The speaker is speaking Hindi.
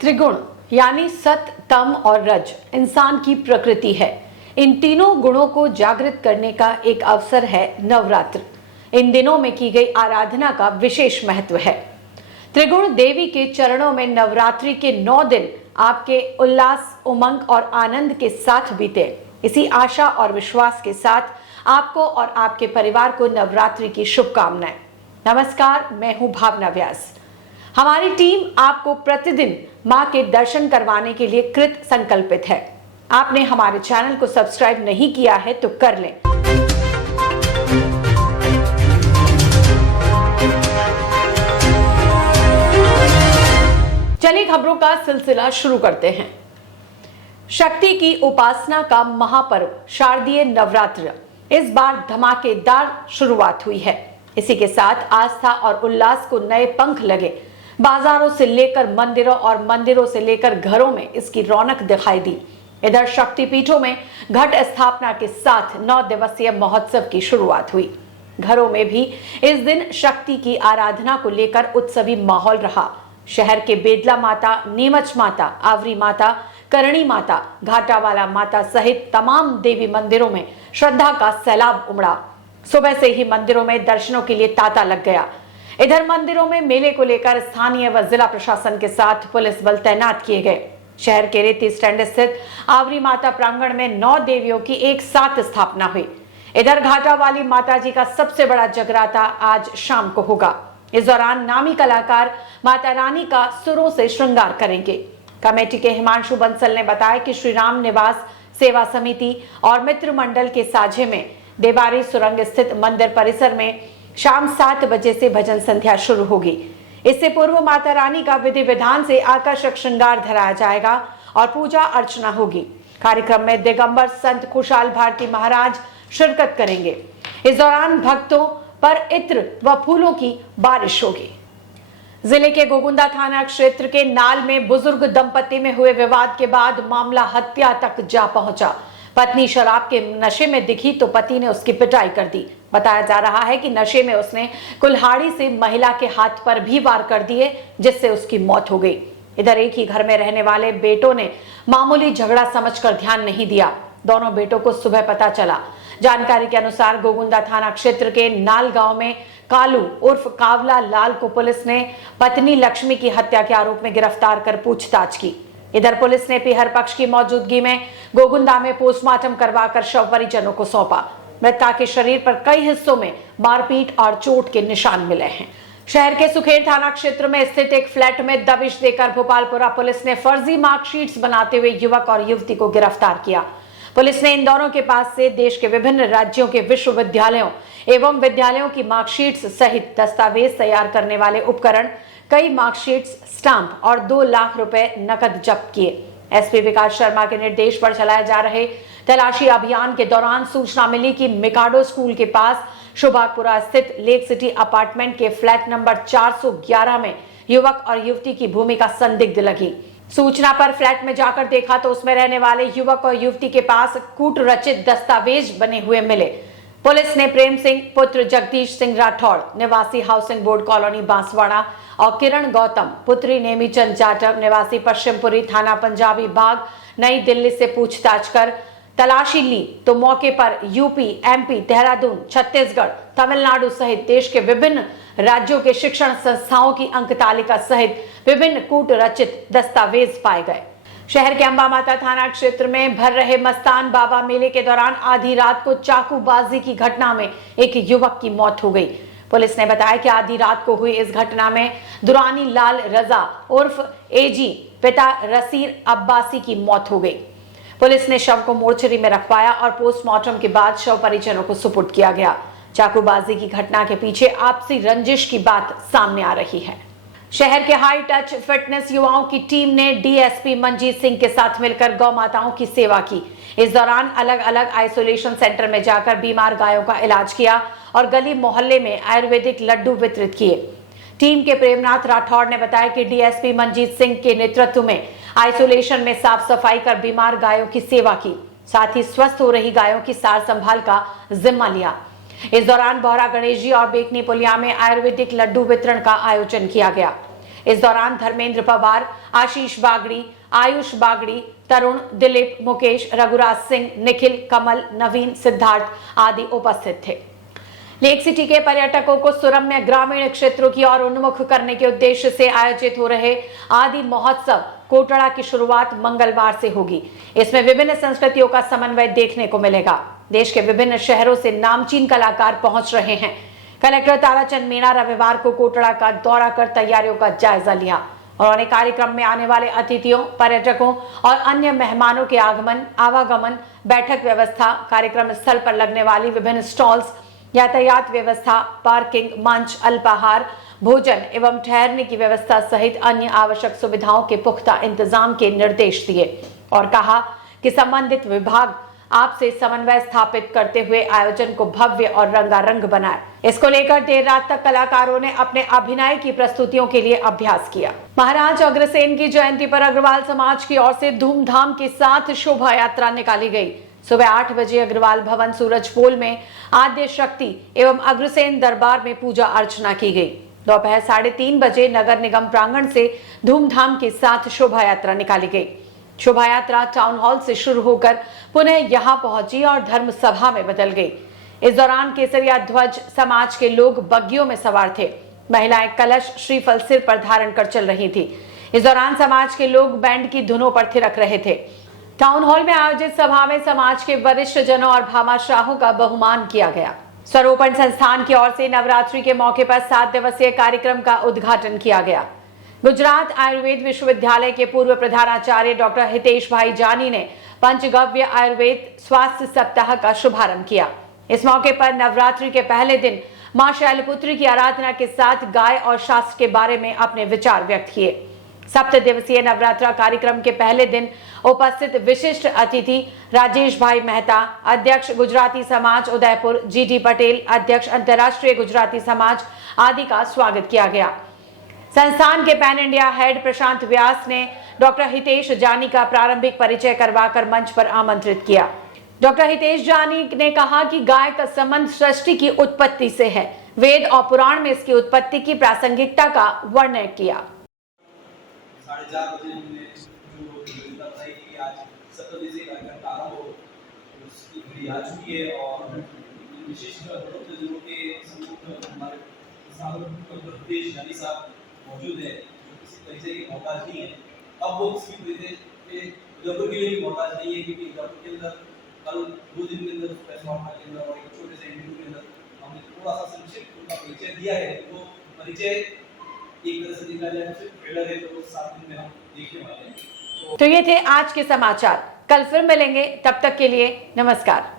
त्रिगुण यानी सत, तम और रज इंसान की प्रकृति है। इन तीनों गुणों को जागृत करने का एक अवसर है नवरात्र। इन दिनों में की गई आराधना का विशेष महत्व है। त्रिगुण देवी के चरणों में नवरात्रि के 9 दिन आपके उल्लास, उमंग और आनंद के साथ बीते। इसी आशा और विश्वास के साथ आपको और आपके परिवार को नवरात्रि की शुभकामनाएं। नमस्कार, मैं हूं भावना व्यास। हमारी टीम आपको प्रतिदिन मां के दर्शन करवाने के लिए कृत संकल्पित है। आपने हमारे चैनल को सब्सक्राइब नहीं किया है तो कर लें। चलिए खबरों का सिलसिला शुरू करते हैं। शक्ति की उपासना का महापर्व शारदीय नवरात्र इस बार धमाकेदार शुरुआत हुई है। इसी के साथ आस्था और उल्लास को नए पंख लगे। बाजारों से लेकर मंदिरों और मंदिरों से लेकर घरों में इसकी रौनक दिखाई दी। इधर शक्तिपीठों में घट स्थापना के साथ 9 दिवसीय महोत्सव की शुरुआत हुई। घरों में भी इस दिन शक्ति की आराधना को लेकर उत्सवी माहौल रहा। शहर के बेदला माता, नीमच माता, आवरी माता, करणी माता, घाटावाला माता सहित तमाम देवी मंदिरों में श्रद्धा का सैलाब उमड़ा। सुबह से ही मंदिरों में दर्शनों के लिए तांता लग गया। इधर मंदिरों में मेले को लेकर स्थानीय व जिला प्रशासन के साथ पुलिस बल तैनात किए गए। शहर के रेती स्टैंड स्थित आवरी माता प्रांगण में 9 देवियों की एक साथ स्थापना हुई। इधर घाटा वाली माता जी का सबसे बड़ा जगराता आज शाम को होगा। इस दौरान नामी कलाकार माता रानी का सुरों से श्रृंगार करेंगे। कमेटी के हिमांशु बंसल ने बताया कि श्री राम निवास सेवा समिति और मित्र मंडल के साझे में देवारी सुरंग स्थित मंदिर परिसर में शाम 7 बजे से भजन संध्या शुरू होगी। इससे पूर्व माता रानी का विधि विधान से आकर्षक श्रृंगार धराया जाएगा और पूजा अर्चना होगी। कार्यक्रम में दिगंबर संत खुशहाल भारती महाराज शिरकत करेंगे। इस दौरान भक्तों पर इत्र व फूलों की बारिश होगी। जिले के गोगुंदा थाना क्षेत्र के नाल में बुजुर्ग दंपति में हुए विवाद के बाद मामला हत्या तक जा पहुंचा। पत्नी शराब के नशे में दिखी तो पति ने उसकी पिटाई कर दी। बताया जा रहा है कि नशे में उसने कुल्हाड़ी से महिला के हाथ पर भी वार कर दिए, जिससे उसकी मौत हो गई। इधर एक ही घर में रहने वाले बेटों ने मामूली झगड़ा समझकर ध्यान नहीं दिया। दोनों बेटों को सुबह पता चला। जानकारी के अनुसार गोगुंदा थाना क्षेत्र के नाल गांव में कालू उर्फ कावला लाल को पुलिस ने पत्नी लक्ष्मी की हत्या के आरोप में गिरफ्तार कर पूछताछ की। इधर पुलिस ने पीहर पक्ष की मौजूदगी में गोगुंदा में पोस्टमार्टम करवाकर शव परिजनों को सौंपा। मृतका के शरीर पर कई हिस्सों में मारपीट और चोट के निशान मिले हैं। शहर के सुखेर थाना क्षेत्र में स्थित एक फ्लैट में दबिश देकर भोपालपुरा पुलिस ने फर्जी मार्कशीट्स बनाते हुए युवक और युवती को गिरफ्तार किया। पुलिस ने इन दोनों के पास से देश के विभिन्न राज्यों के विश्वविद्यालयों एवं विद्यालयों की मार्कशीट्स सहित दस्तावेज तैयार करने वाले उपकरण, कई मार्कशीट्स, स्टाम्प और 2 लाख रुपए नकद जब्त किए। एसपी विकास शर्मा के निर्देश पर चलाए जा रहे तलाशी अभियान के दौरान सूचना मिली कि मिकाडो स्कूल के पास शुभापुरा स्थित लेक सिटी अपार्टमेंट के फ्लैट नंबर 411 में युवक और युवती की भूमिका संदिग्ध लगी। सूचना पर फ्लैट में जाकर देखा तो उसमें रहने वाले युवक और युवती के पास कूट रचित दस्तावेज बने हुए मिले। पुलिस ने प्रेम सिंह पुत्र जगदीश सिंह राठौड़ निवासी हाउसिंग बोर्ड कॉलोनी बांसवाड़ा और किरण गौतम पुत्री नेमीचंद जाटव निवासी पश्चिमपुरी थाना पंजाबी बाग नई दिल्ली से पूछताछ कर तलाशी ली तो मौके पर यूपी, एमपी, देहरादून, छत्तीसगढ़, तमिलनाडु सहित देश के विभिन्न राज्यों के शिक्षण संस्थाओं की अंक तालिका सहित विभिन्न कूट रचित दस्तावेज पाए गए। शहर के अंबा माता थाना क्षेत्र में भर रहे मस्तान बाबा मेले के दौरान आधी रात को चाकूबाजी की घटना में एक युवक की मौत हो गई। पुलिस ने बताया कि आधी रात को हुई इस घटना में दुरानी लाल रजा उर्फ एजी पिता रसीर अब्बासी की मौत हो गई। पुलिस ने शव को मोर्चरी में रखवाया और पोस्टमार्टम के बाद शव परिजनों को सुपुर्द किया गया। चाकूबाजी की घटना के पीछे आपसी रंजिश की बात सामने आ रही है। शहर के हाई टच फिटनेस युवाओं की टीम ने डीएसपी मंजीत सिंह के साथ मिलकर गौ माताओं की सेवा की। इस दौरान अलग अलग आइसोलेशन सेंटर में जाकर बीमार गायों का इलाज किया और गली मोहल्ले में आयुर्वेदिक लड्डू वितरित किए। टीम के प्रेमनाथ राठौड़ ने बताया कि डीएसपी मंजीत सिंह के नेतृत्व में आइसोलेशन में साफ सफाई कर बीमार गायों की सेवा की, साथ ही स्वस्थ हो रही गायों की सार संभाल का जिम्मा लिया। इस दौरान बोहरा गणेश जी और बेकनी पुलिया में आयुर्वेदिक लड्डू वितरण का आयोजन किया गया। इस दौरान धर्मेंद्र पवार, आशीष बागड़ी, आयुष बागड़ी, तरुण, दिलीप, मुकेश, रघुराज सिंह, निखिल, कमल, नवीन, सिद्धार्थ आदि उपस्थित थे। लेक सिटी के पर्यटकों को सुरम्य ग्रामीण क्षेत्रों की ओर उन्मुख करने के उद्देश्य से आयोजित हो रहे आदि महोत्सव कोटड़ा की शुरुआत मंगलवार से होगी। इसमें विभिन्न संस्कृतियों का समन्वय देखने को मिलेगा। देश के विभिन्न शहरों से नामचीन कलाकार पहुंच रहे हैं। कलेक्टर ताराचंद मीणा रविवार को कोटड़ा का दौरा कर तैयारियों का जायजा लिया। उन्होंने कार्यक्रम में आने वाले अतिथियों, पर्यटकों और अन्य मेहमानों के आगमन, आवागमन, बैठक व्यवस्था, कार्यक्रम स्थल पर लगने वाली विभिन्न स्टॉल्स, यातायात व्यवस्था, पार्किंग, मंच, अल्पाहार, भोजन एवं ठहरने की व्यवस्था सहित अन्य आवश्यक सुविधाओं के पुख्ता इंतजाम के निर्देश दिए और कहा कि संबंधित विभाग आपसे समन्वय स्थापित करते हुए आयोजन को भव्य और रंगारंग बनाए। इसको लेकर देर रात तक कलाकारों ने अपने अभिनय की प्रस्तुतियों के लिए अभ्यास किया। महाराज अग्रसेन की जयंती पर अग्रवाल समाज की ओर से धूमधाम के साथ शोभा यात्रा निकाली गई। सुबह 8 बजे अग्रवाल भवन सूरजपोल में आद्य शक्ति एवं अग्रसेन दरबार में पूजा अर्चना की गई। दोपहर 3:30 बजे नगर निगम प्रांगण से धूमधाम के साथ शोभा यात्रा निकाली गई। शोभा यात्रा टाउन हॉल से शुरू होकर पुनः यहां पहुंची और धर्म सभा में बदल गई। इस दौरान केसरिया ध्वज समाज के लोग बग्गियों में सवार थे। महिलाएं कलश, श्रीफल सिर पर धारण कर चल रही थी। इस दौरान समाज के लोग बैंड की धुनों पर थिरक रहे थे। टाउन हॉल में आयोजित सभा में समाज के वरिष्ठ जनों और भामाशाहों का बहुमान किया गया। स्वरोपण संस्थान की ओर से नवरात्रि के मौके पर 7 दिवसीय कार्यक्रम का उद्घाटन किया गया। गुजरात आयुर्वेद विश्वविद्यालय के पूर्व प्रधानाचार्य डॉक्टर हितेश भाई जानी ने पंचगव्य आयुर्वेद स्वास्थ्य सप्ताह का शुभारंभ किया। इस मौके पर नवरात्रि के पहले दिन मां शैलपुत्री की आराधना के साथ गाय और शास्त्र के बारे में अपने विचार व्यक्त किए। 7 दिवसीय नवरात्रा कार्यक्रम के पहले दिन उपस्थित विशिष्ट अतिथि राजेश भाई मेहता, अध्यक्ष गुजराती समाज उदयपुर, जीटी पटेल, अध्यक्ष अंतर्राष्ट्रीय गुजराती समाज आदि का स्वागत किया गया। संस्थान के पैन इंडिया हेड प्रशांत व्यास ने डॉक्टर हितेश जानी का प्रारंभिक परिचय करवाकर मंच पर आमंत्रित किया। डॉक्टर हितेश जानी ने कहा कि गाय का संबंध सृष्टि की उत्पत्ति से है। वेद और पुराण में इसकी उत्पत्ति की प्रासंगिकता का वर्णन किया। 4:30 बजे हमने जो योजना बनाई कि आज 7 बजे कार्यक्रम का आरंभ हो, उसकी घड़ी आ चुकी है और विशिष्ट अतिथियों के सम्मुख हमारे डॉक्टर हितेश जानी साहब मौजूद है, जो किसी परिचय की मोहताज नहीं है। अब वो किसी परिचय के उदयपुर के लिए भी मोहताज नहीं है, क्योंकि उदयपुर के अंदर कल 2 दिन के अंदर प्रेस वार्ता के अंदर और एक छोटे से इंटरव्यू के अंदर हमने थोड़ा सा संक्षिप्त उनका परिचय दिया है। वो परिचय एक तरह से देखा जाए तो सिर्फ ट्रेलर है, तो 7 दिन में हम देखने वाले हैं। तो ये थे आज के समाचार। कल फिर मिलेंगे, तब तक के लिए नमस्कार।